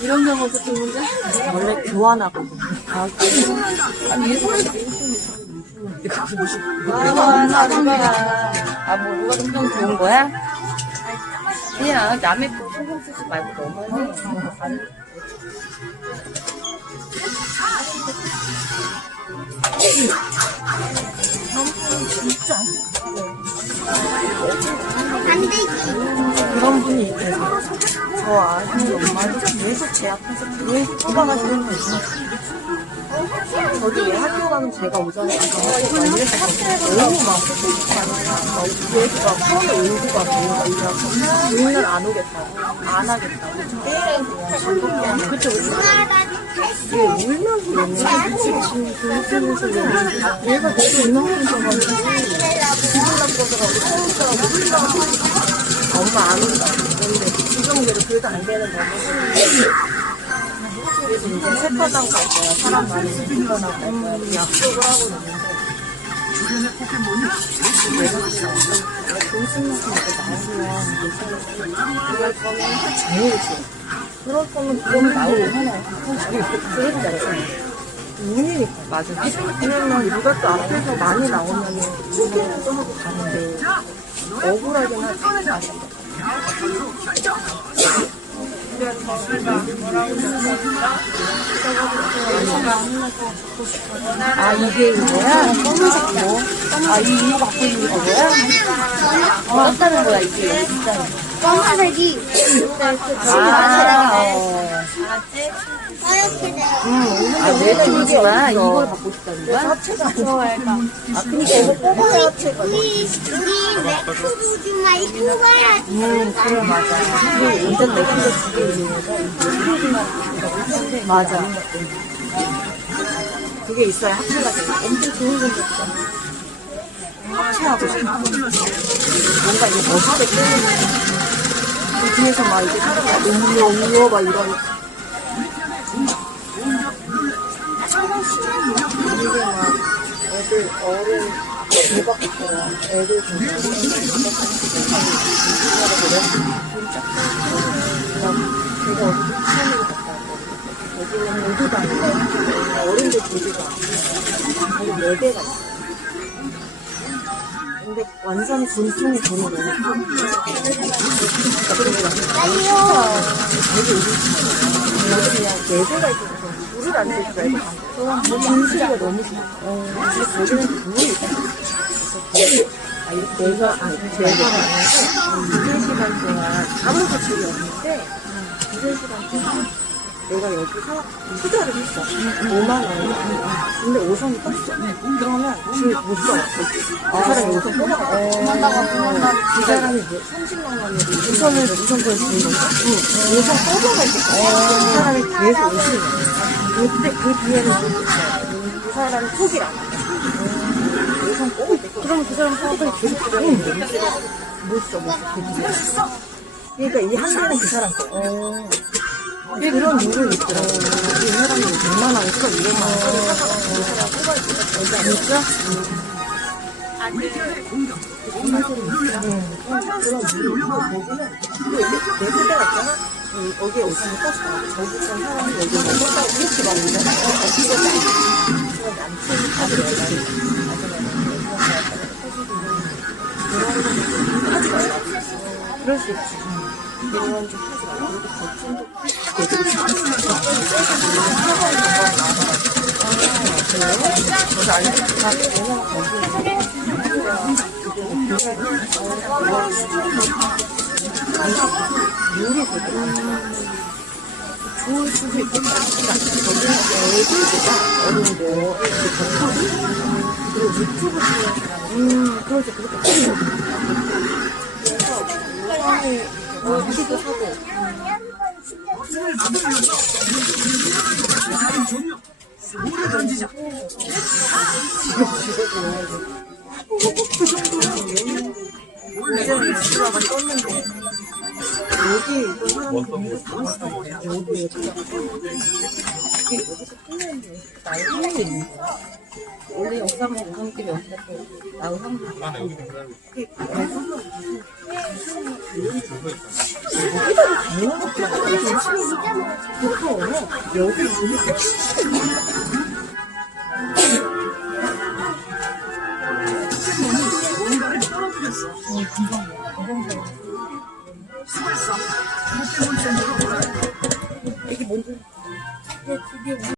이런 경우도 드문데? 원래 교환하거든. 아, 아니, 일본에 아, 나 누가, 아, 뭐, 누가 엄청 좋은 거야? 그냥 남의 거 신경 쓰지 말고 너무해. 그런 분이 있대요. 저 아는 엄마도 계속 제 앞에서 계속 뽑아가시는 분이 있어요. 저도 왜 학교 가면 제가 오전에 가서 막 이래서 너무 막막 얘기가 처음에 울고 가고 막 이래서 오늘 안 오겠다고 안 하겠다고 내일은 그냥 즐겁게 얘 울면서 얘가 너무 이만해져가지고 기분 나빠져가지고 서울서라고 흘러가고 엄마 안 온다 지금대로 그래도 안 되는 거고 그래서 이제 세파당 갈 거야. 사람 많이 거야. 약속을 하고 있는데. 돈 쓰면서 이렇게 나오면 그럴 거면 싫어. 그럴 거면 그거는 나오고 하나요. 그래도 잘했어요. 운이니까. 맞아. 왜냐면 누가 또 앞에서 많이 나오면 소개는 또 하고 가는데 억울하긴 하지. 아 이게 이거야? 검은색 뭐? 아 이, 이거 갖고 있는 거야? 어떻다는 거야 이게 검은색이 아, 어. 하얗게 돼. 아 내가 이거야? 이걸 갖고 싶다는 거야? 하체가 좋아할까? 아 그니까 이거 뽑아야 우리 우리 많이 뽑아야지. 음 그래 맞아 이게 두개 맞아 그게 있어야 하체가 돼 엄청 좋은 건데 하체하고 싶어 뭔가 이게 끌리는 그 뒤에서 막 이제 사람이 우와 우와 막 이러 애들 어른 대박 같아요 애들 제가 어디 수산으로 갔다 왔거든요 여기는 모두가 아니고 어른들 모두가 거기 네 개가 있어요 근데 완전히 본통이 돈이 너무 되게 그냥 네 개가 있어 서 물을 안 갔어 진수리가 너무 있다 아, 이렇게 내가, 아니, 제가 두세 시간 동안 아무 조치이 없는데, 두세 시간 동안 내가 여기서 투자를 했어. 5만 원. 근데 5선이 떴어. 그러면 줄못 써. 그 사람이 5선 뽑아가. 그 사람이 뭐 30만 원을 5선을 5선 걸 주는 건가? 응. 5선 뽑아갈 때. 그 사람이 계속 오시는 거야. 그때 그 뒤에는 좀 있어요. 그 사람이 뽑을 때. 그럼 그 사람 사업을 계속 들어오는 못 써, 못 써. 그러니까 이한 개는 그 사람 거. 어. 그런 룰은 있더라고. 이 사람이 100만 원 써, 200만 원 써. 이 사람 뽑아야 돼. 진짜? 그런 룰이 있어. 거기는 또 이렇게 내 세대가 있잖아. 나오고 저기 건 사람이 여기 뭐 썼다고 이렇게. 어떻게 그런 남친이 다들 연락이 그럴 수 있지. 이런 좀 하지 말고 이렇게 거침도 되게 요리 되게 좋을 수도 있고. 거기는 애들보다 어른들 이렇게 겉하고 그리고 유튜브 음 그렇죠 그렇게 그래서 우선이 먹기도 하고 떴는데 사람들이 다 왔어요. 여기 여기가 이게 여기서 끝내는데 원래 영상은 우선길이 없다 또 나의 상황이 아, 나 여기 사람이 당연한 것도